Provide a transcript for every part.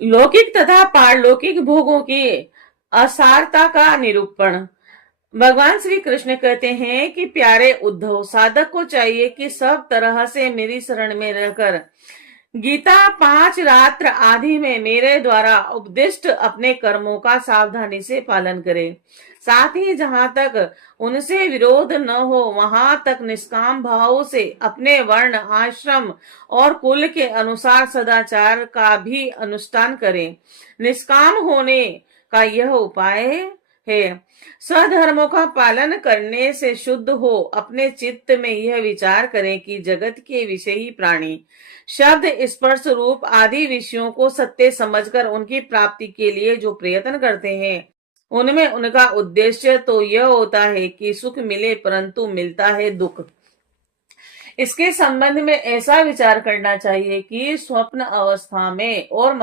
लौकिक तथा पारलौकिक भोगों की असारता का निरूपण। भगवान श्री कृष्ण कहते हैं कि प्यारे उद्धव, साधक को चाहिए कि सब तरह से मेरी शरण में रहकर गीता 5 रात्र आदि में मेरे द्वारा उपदिष्ट अपने कर्मों का सावधानी से पालन करे। साथ ही जहां तक उनसे विरोध न हो वहां तक निष्काम भाव से अपने वर्ण, आश्रम और कुल के अनुसार सदाचार का भी अनुष्ठान करे। निष्काम होने का यह उपाय है। स्वधर्मों का पालन करने से शुद्ध हो अपने चित्त में यह विचार करें कि जगत के विषयी प्राणी शब्द, स्पर्श, रूप आदि विषयों को सत्य समझकर उनकी प्राप्ति के लिए जो प्रयत्न करते हैं, उनमें उनका उद्देश्य तो यह होता है कि सुख मिले, परंतु मिलता है दुख। इसके संबंध में ऐसा विचार करना चाहिए कि स्वप्न अवस्था में और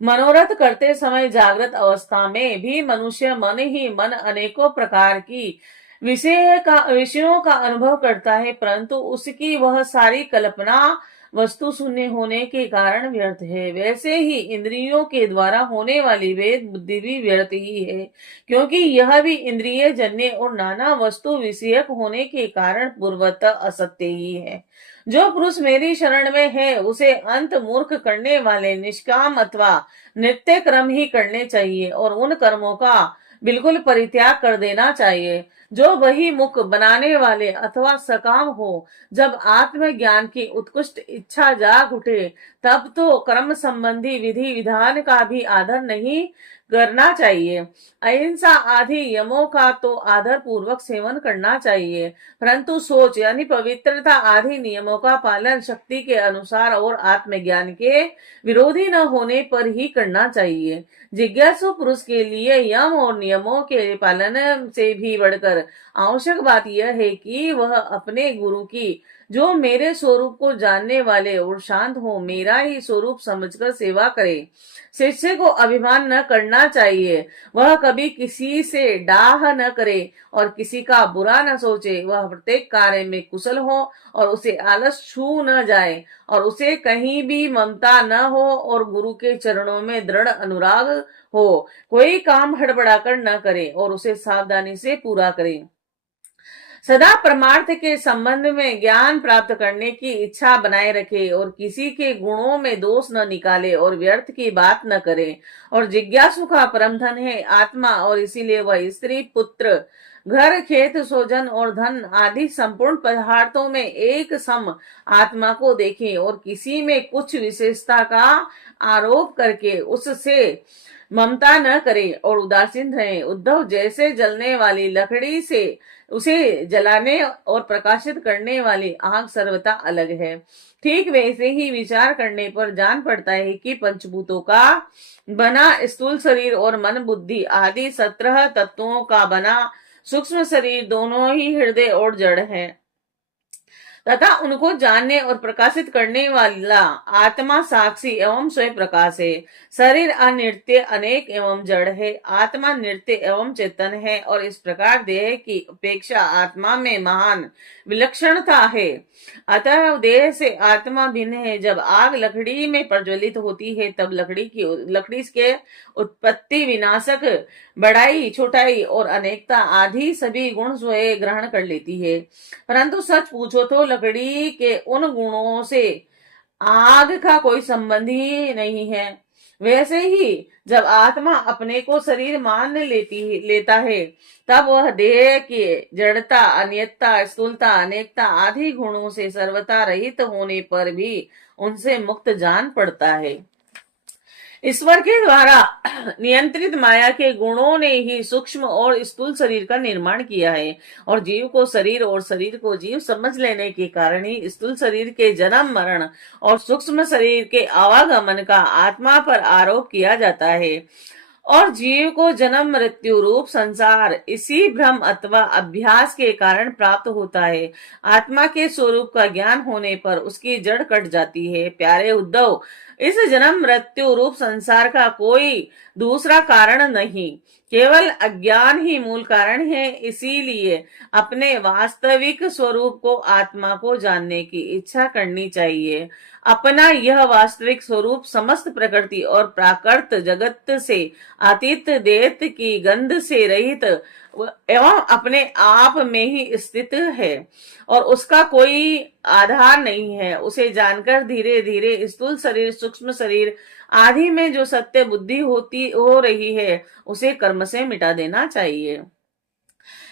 मनोरथ करते समय जागृत अवस्था में भी मनुष्य मन ही मन अनेकों प्रकार की विषयों का अनुभव करता है, परंतु उसकी वह सारी कल्पना वस्तु शून्य होने के कारण व्यर्थ है। वैसे ही इंद्रियों के द्वारा होने वाली वेद बुद्धि भी व्यर्थ ही है, क्योंकि यह भी इंद्रिय जन्य और नाना वस्तु विषयक होने के कारण पूर्वतः असत्य ही है। जो पुरुष मेरी शरण में है उसे अंत मूर्ख करने वाले निष्काम अथवा नित्य कर्म ही करने चाहिए और उन कर्मों का बिल्कुल परित्याग कर देना चाहिए जो वही मुख बनाने वाले अथवा सकाम हो। जब आत्मज्ञान की उत्कृष्ट इच्छा जाग उठे तब तो कर्म संबंधी विधि विधान का भी आदर नहीं करना चाहिए। अहिंसा आदि यमों का तो आदर पूर्वक सेवन करना चाहिए, परंतु सोच यानी पवित्रता आदि नियमों का पालन शक्ति के अनुसार और आत्मज्ञान के विरोधी न होने पर ही करना चाहिए। जिज्ञासु पुरुष के लिए यम और नियमों के पालन से भी बढ़कर आवश्यक बात यह है कि वह अपने गुरु की, जो मेरे स्वरूप को जानने वाले और शांत हो, मेरा ही स्वरूप समझकर सेवा करे। शिष्य को अभिमान न करना चाहिए, वह कभी किसी से डाह न करे और किसी का बुरा न सोचे। वह प्रत्येक कार्य में कुशल हो और उसे आलस छू न जाए और उसे कहीं भी ममता न हो और गुरु के चरणों में दृढ़ अनुराग हो। कोई काम हड़बड़ाकर न करे और उसे सावधानी से पूरा करे। सदा परमार्थ के संबंध में ज्ञान प्राप्त करने की इच्छा बनाए रखे और किसी के गुणों में दोष न निकाले और व्यर्थ की बात न करे। और जिज्ञासु का परम धन है आत्मा, और इसीलिए वह स्त्री, पुत्र, घर, खेत, स्वजन और धन आदि संपूर्ण पदार्थों में एक सम आत्मा को देखे और किसी में कुछ विशेषता का आरोप करके उससे ममता न करे और उदासीन रहे। उद्धव, जैसे जलने वाली लकड़ी से उसे जलाने और प्रकाशित करने वाली आग सर्वथा अलग है, ठीक वैसे ही विचार करने पर जान पड़ता है कि पंचभूतों का बना स्थूल शरीर और मन, बुद्धि आदि 17 तत्वों का बना सूक्ष्म शरीर दोनों ही हृदय और जड़ है तथा उनको जानने और प्रकाशित करने वाला आत्मा साक्षी एवं स्वयं प्रकाश है। शरीर अनित्य, अनेक एवं जड़ है, आत्मा नित्य एवं चेतन है और इस प्रकार देह की अपेक्षा आत्मा में महान विलक्षणता है। अतः देह से आत्मा भिन्न है। जब आग लकड़ी में प्रज्वलित होती है तब लकड़ी के उत्पत्ति, विनाशक, बड़ाई, छोटाई और अनेकता आदि सभी गुण स्वयं ग्रहण कर लेती है। परंतु सच पूछो तो लकड़ी के उन गुणों से आग का कोई संबंध ही नहीं है। वैसे ही जब आत्मा अपने को शरीर मान लेता है तब वह देह की जड़ता, अनियतता, स्थूलता, अनेकता आदि गुणों से सर्वथा रहित होने पर भी उनसे मुक्त जान पड़ता है। ईश्वर के द्वारा नियंत्रित माया के गुणों ने ही सूक्ष्म और स्थूल शरीर का निर्माण किया है और जीव को शरीर और शरीर को जीव समझ लेने के कारण ही स्थूल शरीर के जन्म, मरण और सूक्ष्म शरीर के आवागमन का आत्मा पर आरोप किया जाता है और जीव को जन्म मृत्यु रूप संसार इसी भ्रम अथवा अभ्यास के कारण प्राप्त होता है। आत्मा के स्वरूप का ज्ञान होने पर उसकी जड़ कट जाती है। प्यारे उद्धव, इस जन्म मृत्यु रूप संसार का कोई दूसरा कारण नहीं, केवल अज्ञान ही मूल कारण है। इसीलिए अपने वास्तविक स्वरूप को, आत्मा को जानने की इच्छा करनी चाहिए। अपना यह वास्तविक स्वरूप समस्त प्रकृति और प्राकृत जगत से अतीत, देत की गंध से रहित एवं अपने आप में ही स्थित है और उसका कोई आधार नहीं है। उसे जानकर धीरे धीरे स्थूल शरीर, सूक्ष्म शरीर आदि में जो सत्य बुद्धि हो रही है, उसे कर्म से मिटा देना चाहिए।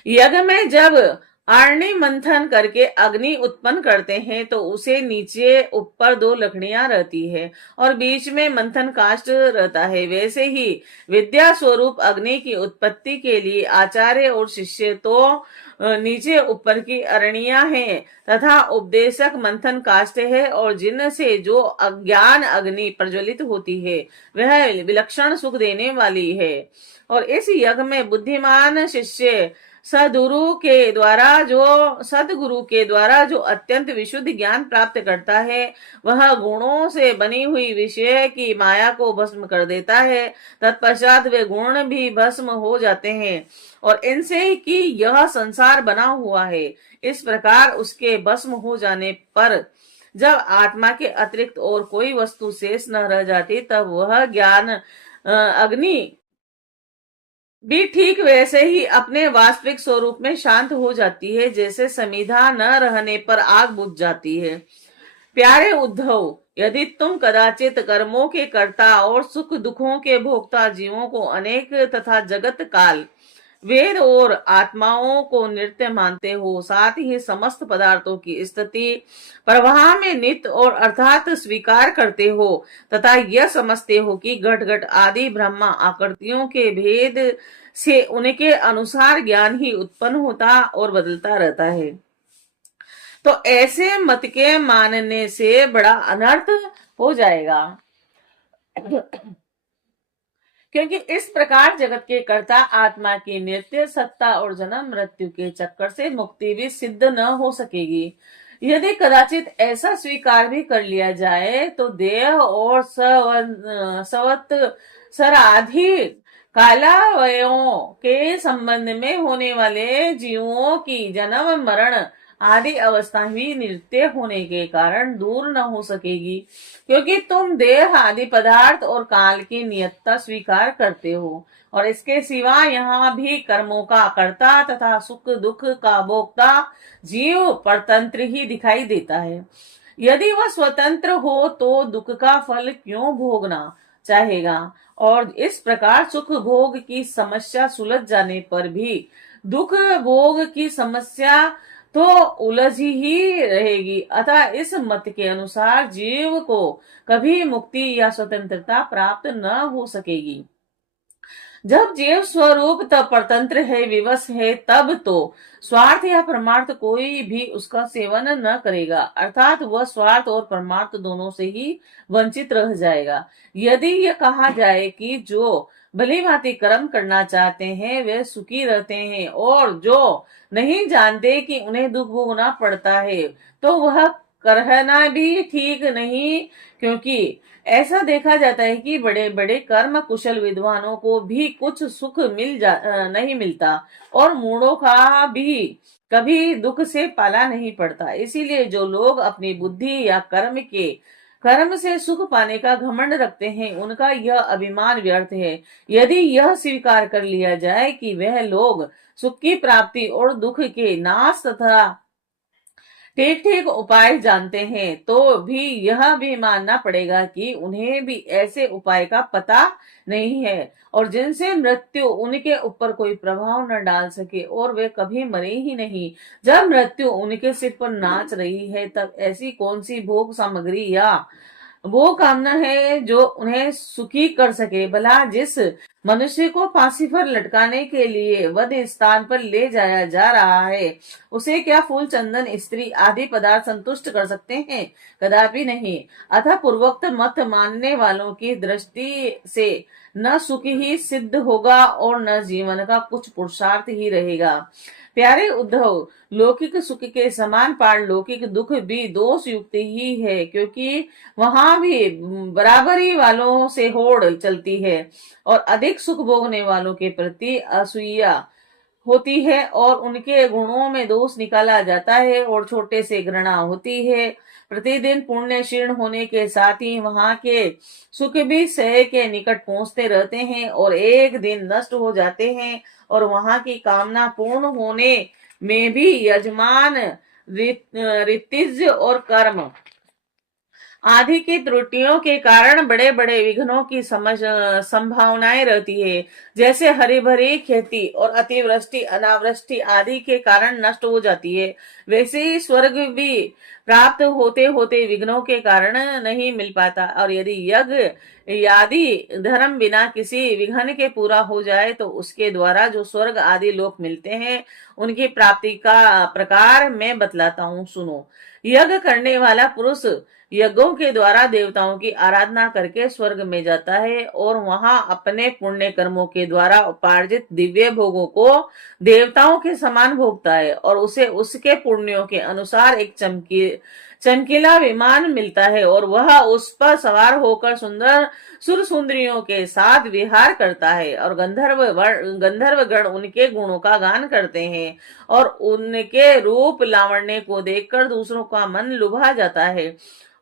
यज्ञ में जब अग्नि मंथन करके अग्नि उत्पन्न करते हैं तो उसे नीचे ऊपर दो लकड़ियां रहती है और बीच में मंथन काष्ठ रहता है। वैसे ही विद्या स्वरूप अग्नि की उत्पत्ति के लिए आचार्य और शिष्य तो नीचे ऊपर की अरणियां हैं तथा उपदेशक मंथन काष्ठ है, और जिनसे जो अज्ञान अग्नि प्रज्वलित होती है वह विलक्षण सुख देने वाली है। और इस यज्ञ में बुद्धिमान शिष्य सदगुरु के द्वारा जो अत्यंत विशुद्ध ज्ञान प्राप्त करता है, वह गुणों से बनी हुई विषय की माया को भस्म कर देता है। तत्पश्चात वे गुण भी भस्म हो जाते हैं और इनसे ही कि यह संसार बना हुआ है। इस प्रकार उसके भस्म हो जाने पर जब आत्मा के अतिरिक्त और कोई वस्तु शेष न रह जाती, तब वह ज्ञान अग्नि भी ठीक वैसे ही अपने वास्तविक स्वरूप में शांत हो जाती है, जैसे समिधा न रहने पर आग बुझ जाती है। प्यारे उद्धव, यदि तुम कदाचित कर्मों के कर्ता और सुख दुखों के भोक्ता जीवों को अनेक तथा जगत काल, वेद और आत्माओं को नित्य मानते हो, साथ ही समस्त पदार्थों की स्थिति प्रवाह में नित्य और अर्थात स्वीकार करते हो तथा यह समझते हो कि घट घट आदि ब्रह्मा आकृतियों के भेद से उनके अनुसार ज्ञान ही उत्पन्न होता और बदलता रहता है, तो ऐसे मत के मानने से बड़ा अनर्थ हो जाएगा। क्योंकि इस प्रकार जगत के कर्ता आत्मा की नित्य सत्ता और जन्म मृत्यु के चक्कर से मुक्ति भी सिद्ध न हो सकेगी। यदि कदाचित ऐसा स्वीकार भी कर लिया जाए तो देह और सवत्सर आदि कालावयों के संबंध में होने वाले जीवों की जन्म मरण आदि अवस्था भी नित्य होने के कारण दूर न हो सकेगी, क्योंकि तुम देह आदि पदार्थ और काल की नियतता स्वीकार करते हो और इसके सिवा यहाँ भी कर्मों का कर्ता तथा सुख दुख का भोक्ता जीव परतंत्र ही दिखाई देता है। यदि वह स्वतंत्र हो तो दुख का फल क्यों भोगना चाहेगा, और इस प्रकार सुख भोग की समस्या सुलझ जाने पर भी दुख भोग की समस्या तो उलझी ही रहेगी। अतः इस मत के अनुसार जीव को कभी मुक्ति या स्वतंत्रता प्राप्त न हो सकेगी। जब जीव स्वरूप तब परतंत्र है, विवश है, तब तो स्वार्थ या परमार्थ कोई भी उसका सेवन न करेगा, अर्थात वह स्वार्थ और परमार्थ दोनों से ही वंचित रह जाएगा। यदि यह कहा जाए कि जो भली भांति कर्म करना चाहते हैं वे सुखी रहते हैं और जो नहीं जानते कि उन्हें दुख भोगना पड़ता है, तो वह कहना भी ठीक नहीं, क्योंकि ऐसा देखा जाता है कि बड़े बड़े कर्म कुशल विद्वानों को भी कुछ सुख नहीं मिलता और मूढ़ों का भी कभी दुख से पाला नहीं पड़ता। इसीलिए जो लोग अपनी बुद्धि या कर्म से सुख पाने का घमंड रखते हैं, उनका यह अभिमान व्यर्थ है। यदि यह स्वीकार कर लिया जाए कि वह लोग सुख की प्राप्ति और दुख के नाश तथा ठीक ठीक उपाय जानते हैं, तो भी यह भी मानना पड़ेगा कि उन्हें भी ऐसे उपाय का पता नहीं है और जिनसे मृत्यु उनके ऊपर कोई प्रभाव न डाल सके और वे कभी मरे ही नहीं। जब मृत्यु उनके सिर पर नाच रही है, तब ऐसी कौन सी भोग सामग्री या वो कामना है जो उन्हें सुखी कर सके। भला जिस मनुष्य को फांसी पर लटकाने के लिए वध स्थान पर ले जाया जा रहा है, उसे क्या फूल चंदन स्त्री आदि पदार्थ संतुष्ट कर सकते हैं? कदापि नहीं। अतः पूर्वोक्त मत मानने वालों की दृष्टि से न सुख ही सिद्ध होगा और न जीवन का कुछ पुरुषार्थ ही रहेगा। प्यारे उद्धव, लौकिक सुख के समान पारलौकिक दुख भी दोष युक्त ही है, क्योंकि वहां वहां भी बराबरी वालों से होड़ चलती है और अधिक सुख भोगने वालों के प्रति असूया होती है और उनके गुणों में दोष निकाला जाता है और छोटे से घृणा होती है। प्रतिदिन पुण्य क्षीण होने के साथ ही वहां के सुख भी सह के निकट पहुंचते रहते हैं और एक दिन नष्ट हो जाते हैं और वहां की कामना पूर्ण होने में भी यजमान ऋतिज और कर्म आदि की त्रुटियों के कारण बड़े बड़े विघ्नों की संभावनाएं रहती है। जैसे हरी भरी खेती और अतिवृष्टि अनावृष्टि आदि के कारण नष्ट हो जाती है, वैसे ही स्वर्ग भी प्राप्त होते होते विघ्नों के कारण नहीं मिल पाता। और यदि यज्ञ आदि धर्म बिना किसी विघ्न के पूरा हो जाए तो उसके द्वारा जो स्वर्ग आदि लोक मिलते हैं उनकी प्राप्ति का प्रकार मैं बतलाता हूँ, सुनो। यज्ञ करने वाला पुरुष यज्ञों के द्वारा देवताओं की आराधना करके स्वर्ग में जाता है और वहां अपने पुण्य कर्मों के द्वारा उपार्जित दिव्य भोगों को देवताओं के समान भोगता है और उसे उसके पुण्यों के अनुसार एक चमकीला विमान मिलता है और वह उस पर सवार होकर सुंदर सुर सुंदरियों के साथ विहार करता है और गंधर्व गण उनके गुणों का गान करते हैं और उनके रूप लावण्य को देखकर दूसरों का मन लुभा जाता है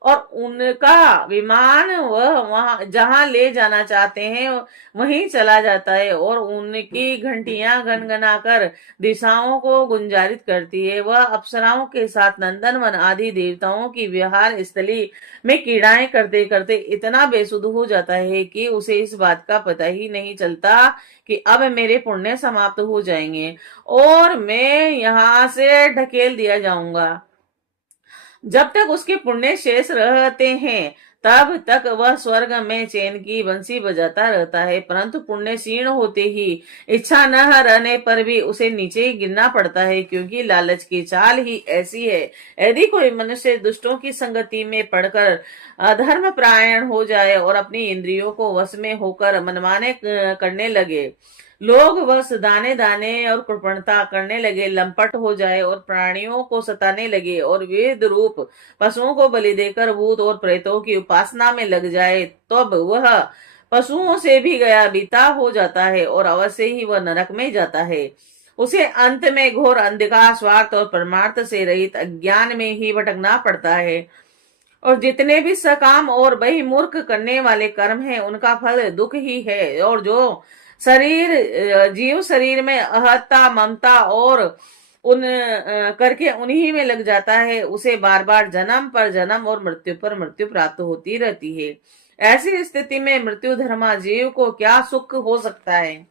और उनका विमान वह वहां जहां ले जाना चाहते हैं वहीं चला जाता है और उनकी घंटियां गनगनाकर दिशाओं को गुंजारित करती है। वह अप्सराओं के साथ नंदनवन आदि देवताओं की विहार स्थली में क्रीड़ाएं करते करते इतना बेसुध हो जाता है कि उसे इस बात का पता ही नहीं चलता कि अब मेरे पुण्य समाप्त हो जाएंगे और मैं यहाँ से ढकेल दिया जाऊंगा। जब तक उसके पुण्य शेष रहते हैं तब तक वह स्वर्ग में चैन की बंसी बजाता रहता है, परंतु पुण्य क्षीण होते ही इच्छा न रहने पर भी उसे नीचे ही गिरना पड़ता है, क्योंकि लालच की चाल ही ऐसी है। यदि कोई मनुष्य दुष्टों की संगति में पड़कर अधर्म परायण हो जाए और अपनी इंद्रियों को वश में होकर मनमाने करने लगे, लोग बस दाने दाने और कृपणता करने लगे, लंपट हो जाए और प्राणियों को सताने लगे और वेद रूप पशुओं को बलि देकर भूत और प्रेतों की उपासना में लग जाए, तब वह पशुओं से भी गया बीता हो जाता है और अवश्य ही वह नरक में जाता है। उसे अंत में घोर अंधकार स्वार्थ और परमार्थ से रहित अज्ञान में ही भटकना पड़ता है और जितने भी सकाम और बहिर्मुख करने वाले कर्म हैं उनका फल दुख ही है। और जो जीव शरीर में अहत्ता ममता और उन करके उन्हीं में लग जाता है, उसे बार बार जन्म पर जन्म और मृत्यु पर मृत्यु प्राप्त होती रहती है। ऐसी स्थिति में मृत्यु धर्मा जीव को क्या सुख हो सकता है।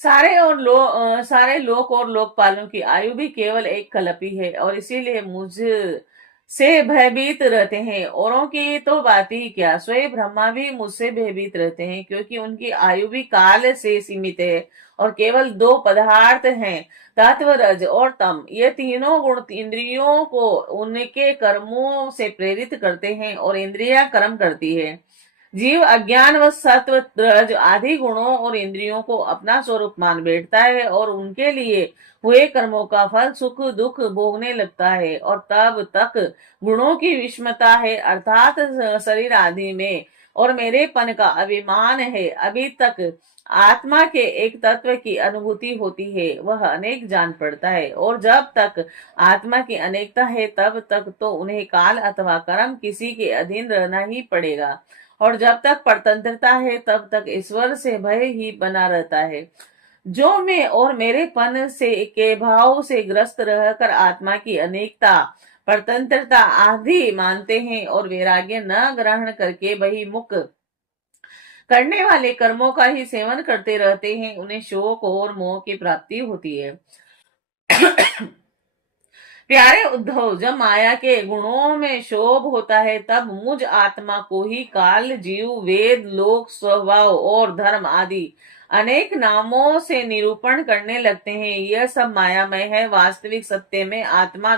सारे लोक और लोकपालों की आयु भी केवल एक कल्पी है और इसीलिए मुझ से भयभीत रहते हैं। औरों की तो बात ही क्या, स्वयं ब्रह्मा भी मुझसे भयभीत रहते हैं, क्योंकि उनकी आयु भी काल से सीमित है और केवल दो पदार्थ हैं, तत्व रज और तम। ये तीनों गुण इंद्रियों को उनके कर्मों से प्रेरित करते हैं और इंद्रियां कर्म करती है। जीव अज्ञान व सत्व रज आदि गुणों और इंद्रियों को अपना स्वरूप मान बैठता है और उनके लिए हुए कर्मों का फल सुख दुख भोगने लगता है और तब तक गुणों की विषमता है, अर्थात शरीर आदि में और मेरेपन का अभिमान है। अभी तक आत्मा के एक तत्व की अनुभूति होती है, वह अनेक जान पड़ता है और जब तक आत्मा की अनेकता है तब तक तो उन्हें काल अथवा कर्म किसी के अधीन रहना ही पड़ेगा और जब तक परतंत्रता है तब तक ईश्वर से भय ही बना रहता है। जो मैं और मेरेपन से के भाव से ग्रस्त रहकर आत्मा की अनेकता परतंत्रता आदि मानते हैं और वैराग्य न ग्रहण करके बहिमुख करने वाले कर्मों का ही सेवन करते रहते हैं, उन्हें शोक और मोह की प्राप्ति होती है। प्यारे उद्धव, जब माया के गुणों में शोभ होता है तब मुझ आत्मा को ही काल जीव वेद लोक स्वभाव और धर्म आदि अनेक नामों से निरूपण करने लगते हैं। यह सब मायामय है, वास्तविक सत्य में आत्मा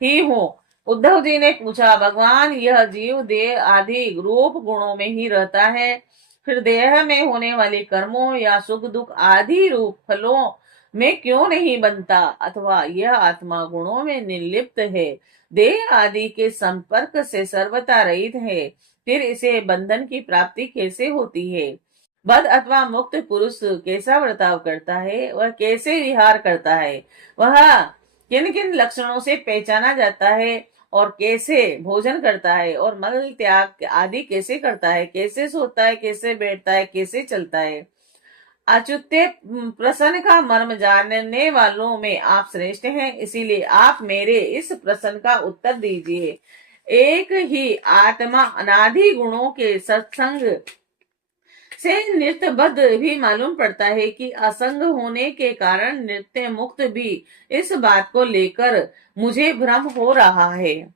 ही हूँ। उद्धव जी ने पूछा, भगवान यह जीव देह आदि रूप गुणों में ही रहता है, फिर देह में होने वाले कर्मों या सुख दुख आदि रूप फलों में क्यों नहीं बनता, अथवा यह आत्मा गुणों में निर्लिप्त है देह आदि के संपर्क से सर्वथा रहित है, फिर इसे बंधन की प्राप्ति कैसे होती है? बद्ध अथवा मुक्त पुरुष कैसा बर्ताव करता है, वह कैसे विहार करता है, वह किन किन लक्षणों से पहचाना जाता है, और कैसे भोजन करता है, और मल त्याग आदि कैसे करता है, कैसे सोता है, कैसे बैठता है, कैसे चलता है। अच्युते प्रश्न का मर्म जानने वालों में आप श्रेष्ठ हैं, इसीलिए आप मेरे इस प्रश्न का उत्तर दीजिए। एक ही आत्मा अनादि गुणों के सत्संग से नृत्यबद्ध भी मालूम पड़ता है कि असंग होने के कारण नृत्य मुक्त भी इस बात को लेकर मुझे भ्रम हो रहा है।